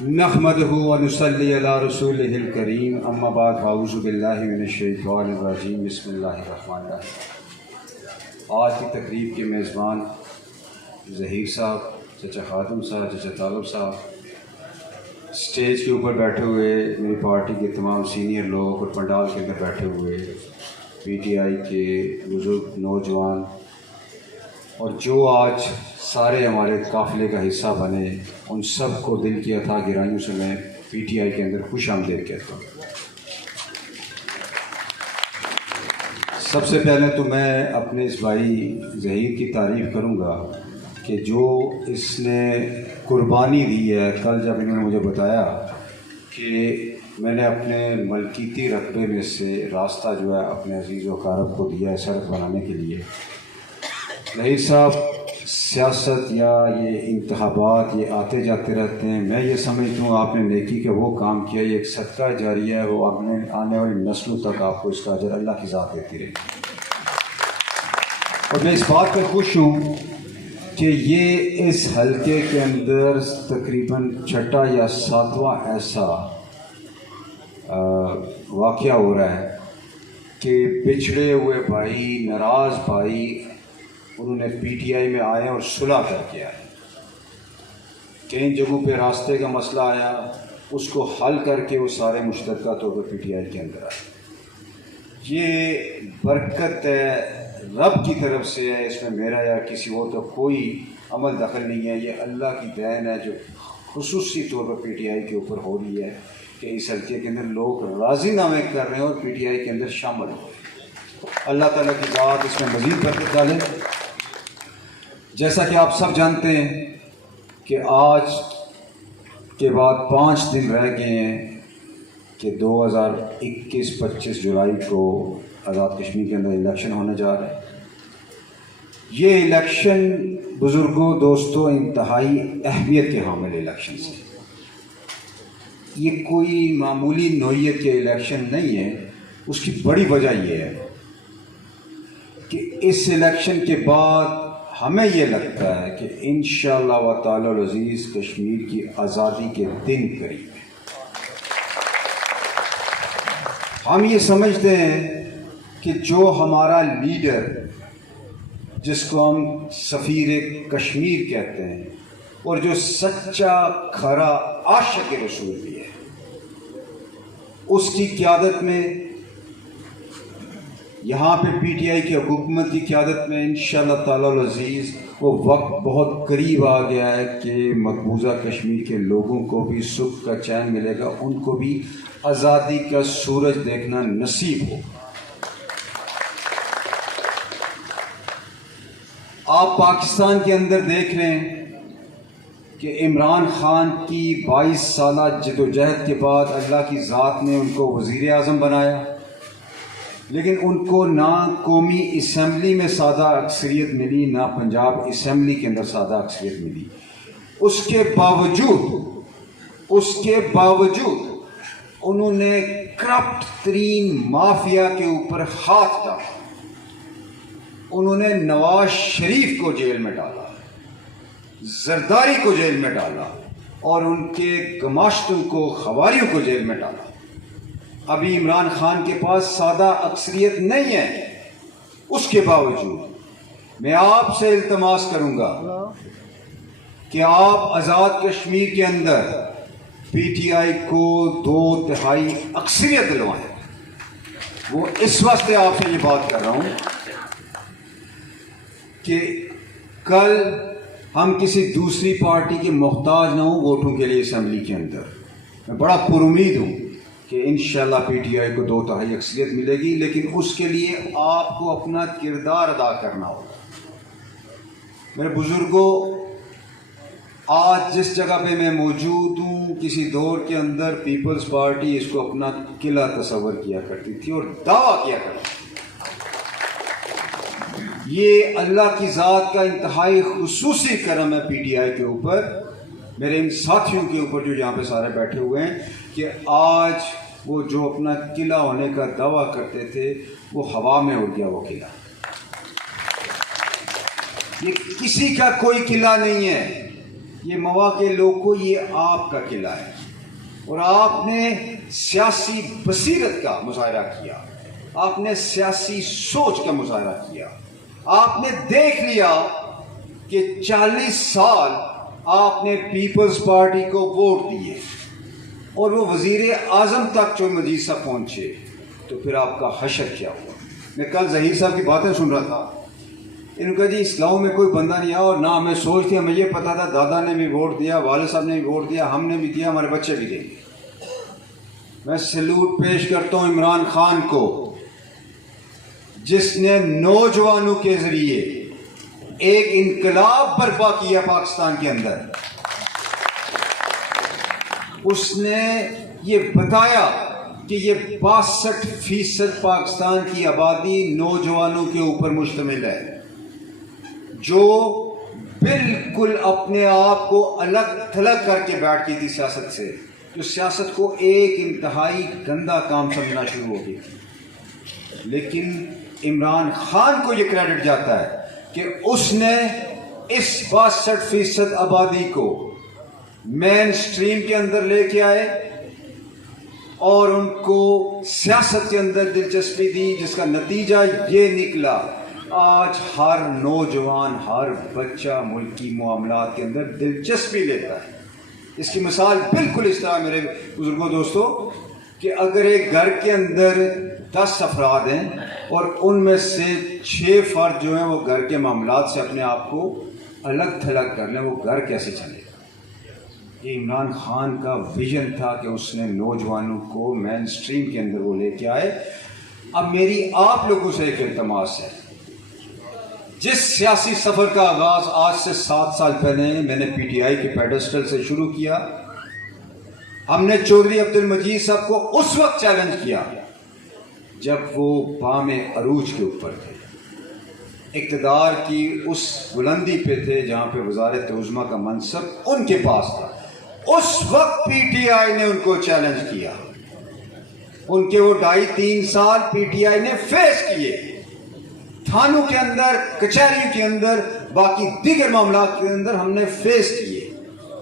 नहमदहु व नुसल्ली अला रसूलिहिल करीम अम्मा बाद अऊज़ु बिल्लाहि मिनश शैतानिर रजीम बिस्मिल्लाहिर रहमानिर रहीम। आज की तकरीब के मेज़बान ज़हीर साहब, चचा खादम साहब, चचा तालब साहब, स्टेज के ऊपर बैठे हुए मेरी पार्टी के तमाम सीनियर लोग और पंडाल के अंदर बैठे हुए PTI के बुज़ुर्ग नौजवान और जो आज सारे हमारे काफ़िले का हिस्सा बने, उन सब को दिल की अथाह गहराइयों से मैं PTI के अंदर खुश आमदीद कहता हूँ। सबसे पहले तो मैं अपने इस भाई ज़हीर की तारीफ़ करूँगा कि जो इसने कुर्बानी दी है। कल जब इन्होंने मुझे बताया कि मैंने अपने मलकीती रकबे में से रास्ता जो है अपने अजीज़ व कारब को दिया है सड़क बनाने के लिए। ज़हीर साहब, सियासत या ये इंतखाबात ये आते जाते रहते हैं। मैं ये समझता हूँ आपने नेकी का वो काम किया, ये एक सदका जारिया है, वो आपने आने वाली नस्लों तक आपको इसका अजर अल्लाह की ज़ात देती रही। और मैं इस बात पर खुश हूँ कि ये इस हलके के अंदर तकरीबन छठा या सातवां ऐसा वाक़या हो रहा है कि पिछड़े हुए भाई, नाराज़ भाई, उन्होंने PTI में आए और सुलह करके आए। कई जगहों पे रास्ते का मसला आया, उसको हल करके वो सारे मुश्तरका तौर पर PTI के अंदर आए। ये बरकत है, रब की तरफ से है, इसमें मेरा या किसी और तो कोई अमल दखल नहीं है। ये अल्लाह की देन है जो खुसूसी तौर पर PTI के ऊपर हो रही है कि इस हल्के के अंदर लोग राज़ीनामे कर रहे हैं और PTI के अंदर शामिल हो रहे हैं। अल्लाह ताला की बात इसमें मज़ीद बरकत डाले। जैसा कि आप सब जानते हैं कि आज के बाद 5 दिन रह गए हैं कि 2021-25 जुलाई को आज़ाद कश्मीर के अंदर इलेक्शन होने जा रहा है। ये इलेक्शन बुज़ुर्गों, दोस्तों, इंतहाई अहमियत के हामिल इलेक्शन है। ये कोई मामूली नौइयत के इलेक्शन नहीं है। उसकी बड़ी वजह यह है कि इस इलेक्शन के बाद हमें ये लगता है कि इंशाअल्लाह व ताला अज़ीज़ कश्मीर की आज़ादी के दिन करीब है। हम ये समझते हैं कि जो हमारा लीडर, जिसको हम सफ़ीर कश्मीर कहते हैं और जो सच्चा खरा आशिक़ रसूल भी है, उसकी क़यादत में यहाँ पे PTI की हुकूमत की क़यादत में इंशाअल्लाह ताला अज़ीज़ वो वक्त बहुत करीब आ गया है कि मकबूजा कश्मीर के लोगों को भी सुख का चैन मिलेगा, उनको भी आज़ादी का सूरज देखना नसीब हो। आप पाकिस्तान के अंदर देख रहे हैं कि इमरान खान की 22 साला जदोजहद के बाद अल्लाह की ज़ात ने उनको वज़ीर आज़म बनाया, लेकिन उनको ना कौमी असम्बली में सादा अक्सरियत मिली, ना पंजाब असम्बली के अंदर सादा अक्सरियत मिली। उसके बावजूद उन्होंने करप्ट तरीन माफिया के ऊपर हाथ डाला। उन्होंने नवाज शरीफ को जेल में डाला, जरदारी को जेल में डाला और उनके गमाश्तों को, खवारियों को जेल में डाला। अभी इमरान खान के पास सादा अक्सरियत नहीं है। उसके बावजूद मैं आपसे इल्तमास करूंगा कि आप आज़ाद कश्मीर के अंदर PTI को 2/3 अक्सरियत दिलवाएं। वो इस वास्ते आपसे ये बात कर रहा हूं कि कल हम किसी दूसरी पार्टी के मोहताज ना हो वोटों के लिए असम्बली के अंदर। मैं बड़ा पुरुमीद हूँ कि इंशाअल्लाह PTI को 2/3 अक्सरियत मिलेगी, लेकिन उसके लिए आपको अपना किरदार अदा करना होगा। मेरे बुज़ुर्गों, आज जिस जगह पे मैं मौजूद हूँ, किसी दौर के अंदर पीपल्स पार्टी इसको अपना किला तस्वर किया करती थी और दावा किया करती थी। ये अल्लाह की ज़ात का इंतहाई खुसूसी करम है PTI के ऊपर, मेरे इन साथियों के ऊपर जो यहाँ पे सारे बैठे हुए हैं, कि आज वो जो अपना किला होने का दावा करते थे वो हवा में उड़ गया। वो किला ये किसी का कोई किला नहीं है, ये मवाक़े लोग को ये आपका किला है और आपने सियासी बसीरत का मुजाहरा किया, आपने सियासी सोच का मुजाहरा किया। आपने देख लिया कि 40 साल आपने पीपल्स पार्टी को वोट दिए और वो वज़ीर आज़म तक जो मजीद साहब पहुँचे, तो फिर आपका हशर क्या हुआ? मैं कल ज़हीर साहब की बातें सुन रहा था, इनका जी इस गांव में कोई बंदा नहीं आया और ना हमें सोच थी, हमें ये पता था दादा ने भी वोट दिया, वालिद साहब ने भी वोट दिया, हमने भी दिया, हमारे बच्चे भी देंगे। मैं सैल्यूट पेश करता हूँ इमरान खान को, जिसने नौजवानों के ज़रिए एक इनकलाब बर्पा किया पाकिस्तान के अंदर। उसने ये बताया कि ये 62% पाकिस्तान की आबादी नौजवानों के ऊपर मुश्तमिल है, जो बिल्कुल अपने आप को अलग थलग करके बैठ गई थी सियासत से, जो सियासत को एक इंतहाई गंदा काम समझना शुरू हो गई थी। लेकिन इमरान खान को ये क्रेडिट जाता है कि उसने इस 62% आबादी को मेन स्ट्रीम के अंदर लेके आए और उनको सियासत के अंदर दिलचस्पी दी, जिसका नतीजा ये निकला आज हर नौजवान, हर बच्चा मुल्क की मामलात के अंदर दिलचस्पी लेता है। इसकी मिसाल बिल्कुल इस तरह मेरे बुजुर्गों दोस्तों कि अगर एक घर के अंदर 10 अफराद हैं और उनमें से 6 फर्द जो हैं वो घर के मामलात से अपने आप को अलग थलग कर लें, वो घर कैसे चलेगा? ये इमरान खान का विजन था कि उसने नौजवानों को मेन स्ट्रीम के अंदर वो लेके आए। अब मेरी आप लोगों से एक इल्तमास है, जिस सियासी सफ़र का आगाज़ आज से 7 साल पहले मैंने पीटीआई के पेडेस्टल से शुरू किया, हमने चौधरी अब्दुल मजीद साहब को उस वक्त चैलेंज किया जब वो बामे अरूज के ऊपर थे, इक़्तिदार की उस बुलंदी पे थे जहाँ पे वज़ारत उज़्मा का मनसब उनके पास था। उस वक्त पीटीआई ने उनको चैलेंज किया, उनके वो 2.5-3 साल पीटीआई ने फेस किए, थानों के अंदर, कचहरियों के अंदर, बाकी दीगर मामला के अंदर हमने फेस किए।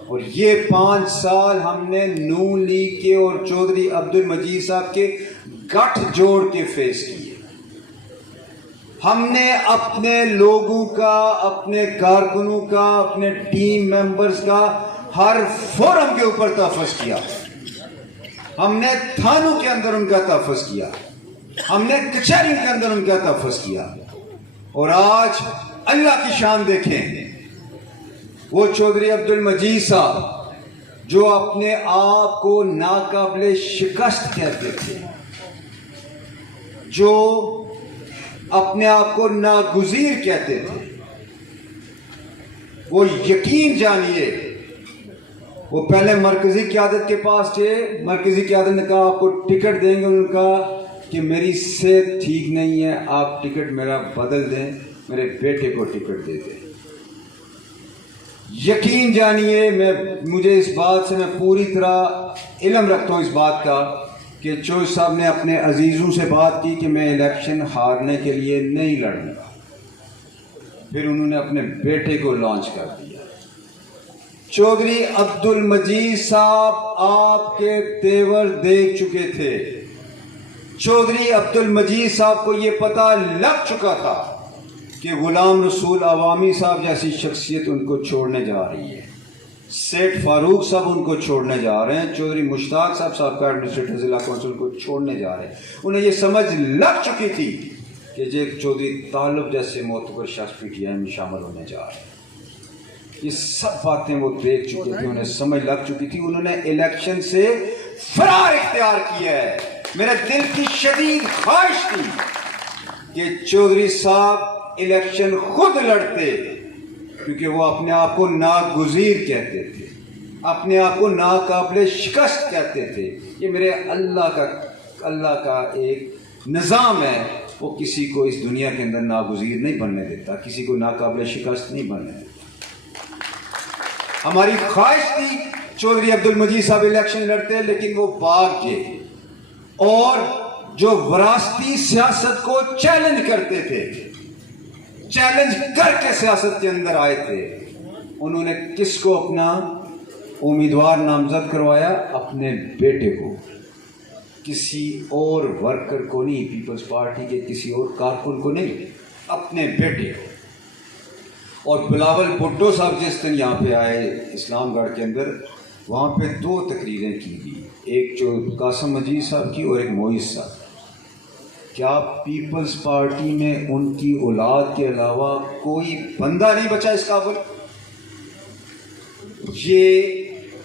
और ये 5 साल हमने नून लीग के और चौधरी अब्दुल मजीद साहब के गठ जोड़ के फेस किए। हमने अपने लोगों का, अपने कारकुनों का, अपने टीम मेंबर्स का हर फोरम के ऊपर तहफ़्फ़ुज़ किया, हमने थानों के अंदर उनका तहफ़्फ़ुज़ किया, हमने कचहरियों के अंदर उनका तहफ़्फ़ुज़ किया। और आज अल्लाह की शान देखें, वो चौधरी अब्दुल मजीद साहब जो अपने आप को नाकाबिले शिकस्त कहते थे, जो अपने आप को नागुज़ीर कहते थे, वो यकीन जानिए वो पहले मरकज़ी क़यादत के पास थे। मरकज़ी क़यादत ने कहा आपको टिकट देंगे, उन्होंने कहा कि मेरी सेहत ठीक नहीं है, आप टिकट मेरा बदल दें, मेरे बेटे को टिकट दे दें। यकीन जानिए मुझे इस बात से मैं पूरी तरह इल्म रखता हूँ इस बात का कि चौधरी साहब ने अपने अजीज़ों से बात की कि मैं इलेक्शन हारने के लिए नहीं लड़ूंगा। फिर उन्होंने अपने बेटे को लॉन्च कर दिया। चौधरी अब्दुल मजीद साहब आपके तेवर देख चुके थे। चौधरी अब्दुल मजीद साहब को ये पता लग चुका था कि गुलाम रसूल अवामी साहब जैसी शख्सियत उनको छोड़ने जा रही है, सेठ फारूक साहब उनको छोड़ने जा रहे हैं, चौधरी मुश्ताक साहब साहब एडमिनिस्ट्रेटर जिला कौंसिल को छोड़ने जा रहे हैं। उन्हें ये समझ लग चुकी थी कि जे चौधरी तालब जैसे मोतबर शख्स पीटीआई में शामिल होने जा रहे हैं। ये सब बातें वो देख चुके थे, उन्हें समझ लग चुकी थी। उन्होंने इलेक्शन से फरार इख्तियार किया है। मेरे दिल की शदीद ख्वाहिश थी कि चौधरी साहब इलेक्शन खुद लड़ते, क्योंकि वो अपने आप को नागुज़ीर कहते थे, अपने आप को नाकाबिले शिकस्त कहते थे। ये मेरे अल्लाह का एक निज़ाम है, वो किसी को इस दुनिया के अंदर नागुज़ीर नहीं बनने देता, किसी को नाकाबिले शिकस्त नहीं बनने देता। हमारी ख्वाहिश थी चौधरी अब्दुल मजीद साहब इलेक्शन लड़ते, लेकिन वो भाग गए और जो वरासती सियासत को चैलेंज करते थे, चैलेंज करके सियासत के अंदर आए थे, उन्होंने किसको अपना उम्मीदवार नामजद करवाया? अपने बेटे को, किसी और वर्कर को नहीं, पीपल्स पार्टी के किसी और कारकुन को नहीं, अपने बेटे को। और बिलावल भुट्टो साहब जिस दिन यहाँ पे आए इस्लामगढ़ के अंदर, वहाँ पे 2 तकरीरें की गई, एक जो कासिम मजीद साहब की और एक मोइस साहब। क्या पीपल्स पार्टी में उनकी औलाद के अलावा कोई बंदा नहीं बचा इस काबिल? ये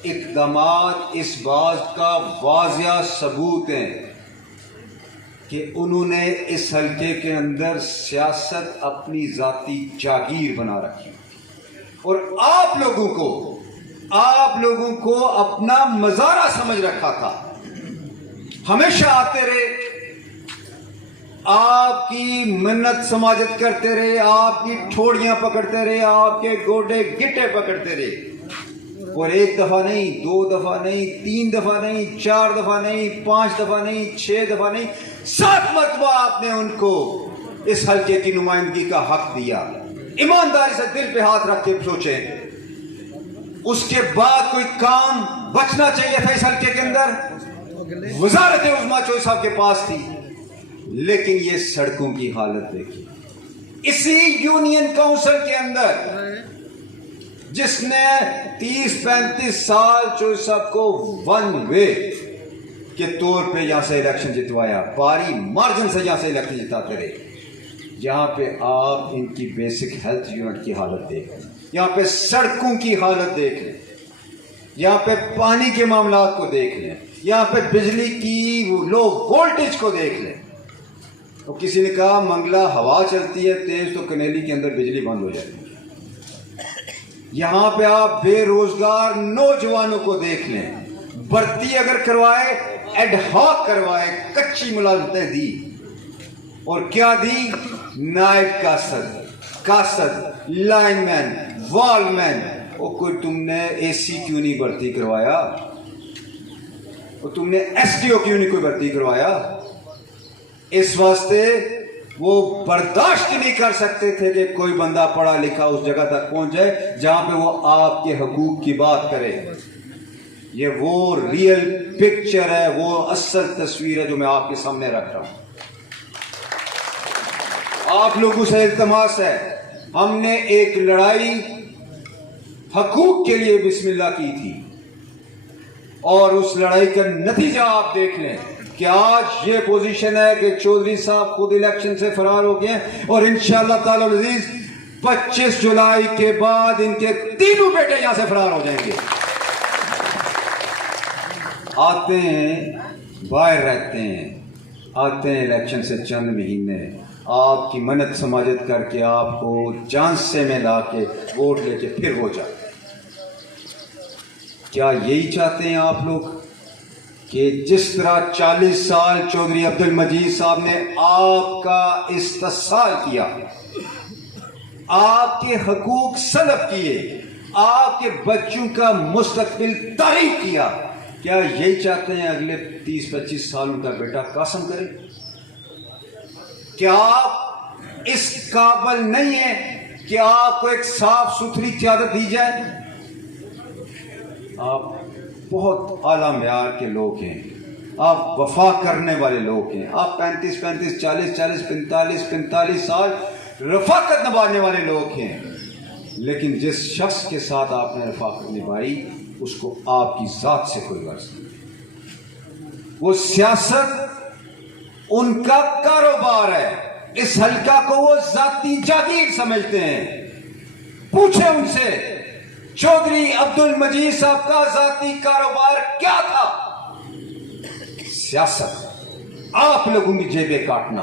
इक़दामात इस बात का वाज़िया सबूत है कि उन्होंने इस हल्के के अंदर सियासत अपनी ज़ाती जागीर बना रखी, और आप लोगों को अपना मज़ारा समझ रखा था। हमेशा आते रहे, आपकी मिन्नत समाजत करते रहे, आपकी ठोड़ियां पकड़ते रहे, आपके गोडे गिट्टे पकड़ते रहे, और 1 दफा नहीं, 2 दफा नहीं, 3 दफा नहीं, 4 दफा नहीं, 5 दफा नहीं, 6 दफा नहीं, 7 मरतबा आपने उनको इस हल्के की नुमाइंदगी का हक दिया। ईमानदारी से दिल पे हाथ रख के सोचें, उसके बाद कोई काम बचना चाहिए था इस हल्के के अंदर? वजारत उज़्मा चौधरी साहब के पास थी, लेकिन ये सड़कों की हालत देखिए। इसी यूनियन काउंसिल के अंदर जिसने 30-35 साल चौधरी साहब को वन वे के तौर पे यहां से इलेक्शन जितवाया, भारी मार्जिन से यहां से इलेक्शन जिताते रहे, यहां पे आप इनकी बेसिक हेल्थ यूनिट की हालत देख लें, यहां पे सड़कों की हालत देख लें, यहां पे पानी के मामलात को देख लें, यहां पे बिजली की लो वोल्टेज को देख लें। तो किसी ने कहा मंगला हवा चलती है तेज तो कनेली के अंदर बिजली बंद हो जाती है। यहां पे आप बेरोजगार नौजवानों को देख लें, भर्ती अगर करवाए एडहॉक करवाए, कच्ची मुलाजमतें दी, और क्या दी? नायब कासद, लाइनमैन, वॉलमैन। और कोई तुमने एसी क्यों नहीं भर्ती करवाया? और तुमने एसडीओ क्यों नहीं कोई भर्ती करवाया? इस वास्ते वो बर्दाश्त नहीं कर सकते थे कि कोई बंदा पढ़ा लिखा उस जगह तक पहुंच जाए जहां पे वो आपके हकूक की बात करे। ये वो रियल पिक्चर है, वो असल तस्वीर है जो मैं आपके सामने रख रहा हूं। आप लोगों से इल्तमास है, हमने एक लड़ाई हकूक के लिए बिस्मिल्लाह की थी, और उस लड़ाई का नतीजा आप देख लें कि आज ये पोजीशन है कि चौधरी साहब खुद इलेक्शन से फरार हो गए, और इंशाअल्लाह ताला अज़ीज 25 जुलाई के बाद इनके तीनों बेटे यहां से फरार हो जाएंगे। आते हैं, बाहर रहते हैं, आते हैं इलेक्शन से चंद महीने, आपकी मन्नत समाजत करके आपको झांसे में ला के वोट लेके फिर हो जाते। क्या यही चाहते हैं आप लोग कि जिस तरह 40 साल चौधरी अब्दुल मजीद साहब ने आपका इस्तेसाल किया, आपके हकूक सलब किए, आपके बच्चों का मुस्तकबिल तारीफ किया, क्या यही चाहते हैं अगले 30-25 साल उनका बेटा कासिम करे? क्या आप इस काबिल नहीं है कि आपको एक साफ सुथरी क़यादत दी जाए? आप बहुत आला मेयार के लोग हैं, आप वफा करने वाले लोग हैं, आप 35-35, 40-40, 45-45 साल रफाकत निभाने वाले लोग हैं, लेकिन जिस शख्स के साथ आपने रफाकत निभाई उसको आपकी ज़ात से कोई गर्ज नहीं। वो सियासत उनका कारोबार है, इस हल्का को वो ज़ाती जागीर समझते हैं। पूछे उनसे चौधरी अब्दुल मजीद साहब का ज़ाती कारोबार क्या था? सियासत, आप लोगों की जेबें काटना,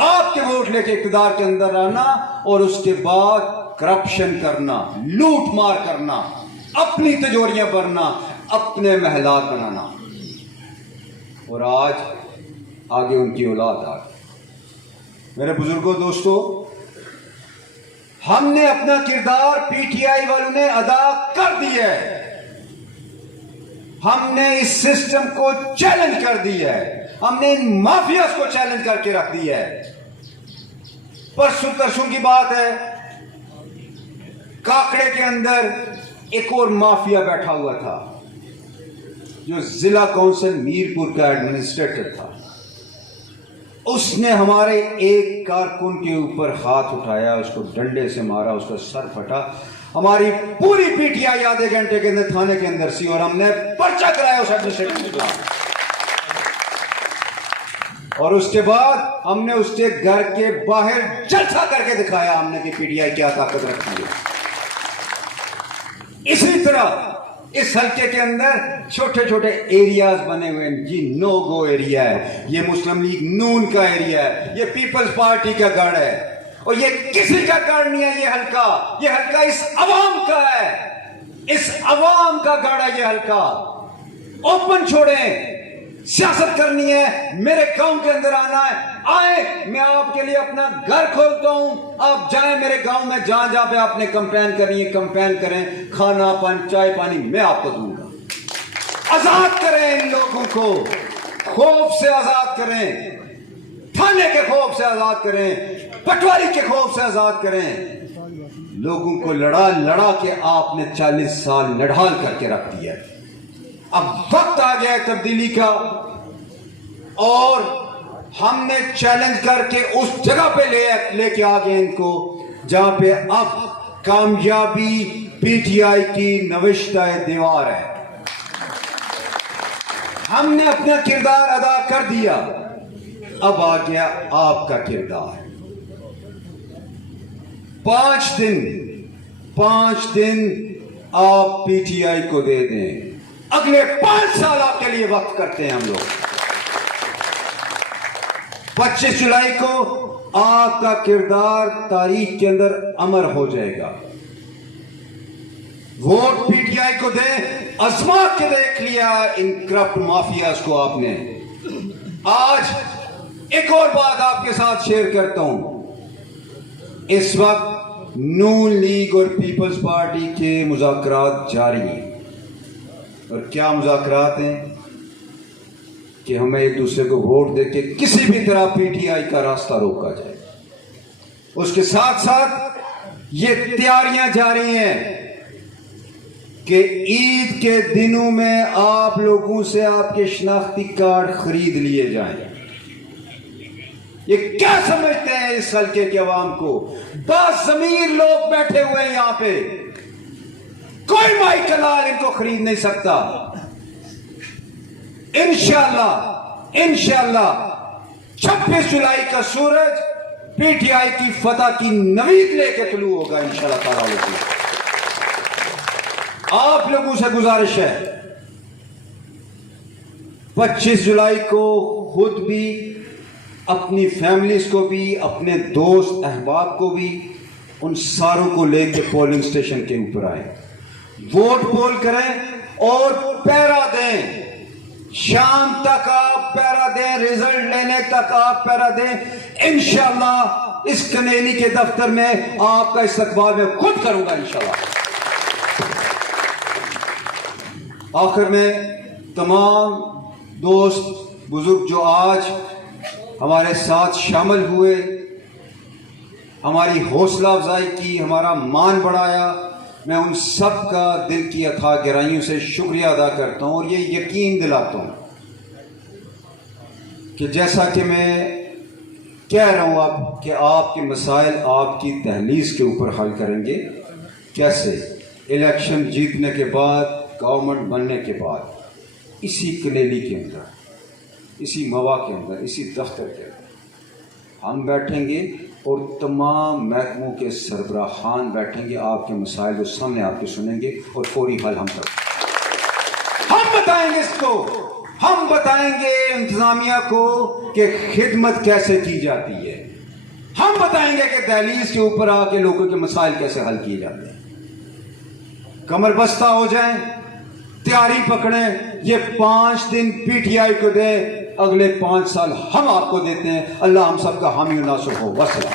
आपके वोट लेके इक़्तिदार के अंदर आना, और उसके बाद करप्शन करना, लूट मार करना, अपनी तिजोरियां भरना, अपने महलात बनाना, और आज आगे उनकी औलाद आ गई। मेरे बुजुर्गों, दोस्तों, हमने अपना किरदार पीटीआई वालों ने अदा कर दिया है। हमने इस सिस्टम को चैलेंज कर दिया है, हमने इन माफियाज को चैलेंज करके रख दिया है। परसों तरसों की बात है, काकड़े के अंदर एक और माफिया बैठा हुआ था जो जिला काउंसिल मीरपुर का एडमिनिस्ट्रेटर था। उसने हमारे एक कारकुन के ऊपर हाथ उठाया, उसको डंडे से मारा, उसका सर फटा। हमारी पूरी पीटीआई आधे घंटे के अंदर थाने के अंदर सी और हमने पर्चा कराया उस एडमिनिस्ट्रेटर के खिलाफ। और उसके बाद हमने उसके घर के बाहर जलसा करके दिखाया हमने कि पीटीआई क्या ताकत रखती है। इसी तरह इस हल्के के अंदर छोटे छोटे एरियाज बने हुए हैं जी। नो गो एरिया है, ये मुस्लिम लीग नून का एरिया है, ये पीपल्स पार्टी का गढ़ है, और ये किसी का गढ़ नहीं है। ये हल्का इस अवाम का है, इस अवाम का गढ़ है ये हल्का। ओपन छोड़ें, सियासत करनी है, मेरे गांव के अंदर आना है, आए, मैं आपके लिए अपना घर खोलता हूं, आप जाएं मेरे गांव में, जहां जहां पे आपने कैंपेन करनी है कैंपेन करें, खाना पानी चाय पानी मैं आपको दूंगा। आजाद करें इन लोगों को, खौफ से आजाद करें, थाने के खौफ से आजाद करें, पटवारी के खौफ से आजाद करें। लोगों को लड़ा लड़ा के आपने 40 साल नढाल करके रख दिया। अब वक्त आ गया है तब्दीली का, और हमने चैलेंज करके उस जगह पे लेके आ गए इनको जहां पे अब कामयाबी पीटीआई की नविश्ता दीवार है। हमने अपना किरदार अदा कर दिया, अब आ गया आपका किरदार। 5 दिन आप पीटीआई को दे दें, अगले 5 साल आपके लिए वक्त करते हैं हम लोग। 25 जुलाई को आपका किरदार तारीख के अंदर अमर हो जाएगा। वोट पीटीआई को दें, आजमा के देख लिया इन करप्ट माफियाज को आपने। आज एक और बात आपके साथ शेयर करता हूं। इस वक्त नून लीग और पीपल्स पार्टी के मुज़ाकरात जारी हैं, और क्या मुज़ाकरात हैं कि हमें एक दूसरे को वोट देके किसी भी तरह पीटीआई का रास्ता रोका जाए। उसके साथ साथ ये तैयारियां जारी हैं कि ईद के दिनों में आप लोगों से आपके शनाख्ती कार्ड खरीद लिए जाएं। ये क्या समझते हैं इस हल्के के अवाम को? बाज़मीर लोग बैठे हुए हैं यहां पे, कोई माई कलाल इनको खरीद नहीं सकता। इंशाअल्लाह 26 जुलाई का सूरज पीटीआई की फतह की नवीद लेके तुलू होगा इंशाअल्लाह ताला। आप लोगों से गुजारिश है, 25 जुलाई को खुद भी, अपनी फैमिलीज को भी, अपने दोस्त अहबाब को भी, उन सारों को लेके पोलिंग स्टेशन के ऊपर आए, वोट पोल करें और पैरा दें। शाम तक आप पैरा दें, रिजल्ट लेने तक आप पैरा दें। इंशाअल्लाह इस कनेली के दफ्तर में आपका इस्तकबाल मैं खुद करूंगा इंशाअल्लाह। आखिर में तमाम दोस्त बुजुर्ग जो आज हमारे साथ शामिल हुए, हमारी हौसला अफजाई की, हमारा मान बढ़ाया, मैं उन सब का दिल की अथाह गहराइयों से शुक्रिया अदा करता हूं। और ये यकीन दिलाता हूं कि जैसा कि मैं कह रहा हूं अब कि आपके मसाइल आपकी तहलीज़ के ऊपर हल करेंगे। कैसे? इलेक्शन जीतने के बाद, गवर्नमेंट बनने के बाद, इसी कनेली के अंदर, इसी मवा के अंदर, इसी दफ्तर के अंदर हम बैठेंगे और तमाम महकमों के सरबराहान बैठेंगे, आपके मसाइल को सामने आपके सुनेंगे और फौरी हल हम करेंगे। हम बताएंगे इसको, हम बताएंगे इंतजामिया को कि खिदमत कैसे की जाती है, हम बताएंगे कि दहलीज के ऊपर आके लोगों के मसाइल कैसे हल किए जाते हैं। कमर बस्ता हो जाएं, तैयारी पकड़ें, ये 5 दिन पीटीआई को दें, अगले 5 साल हम आपको देते हैं। अल्लाह हम सबका हामी नासुर हो। वस्सलाम।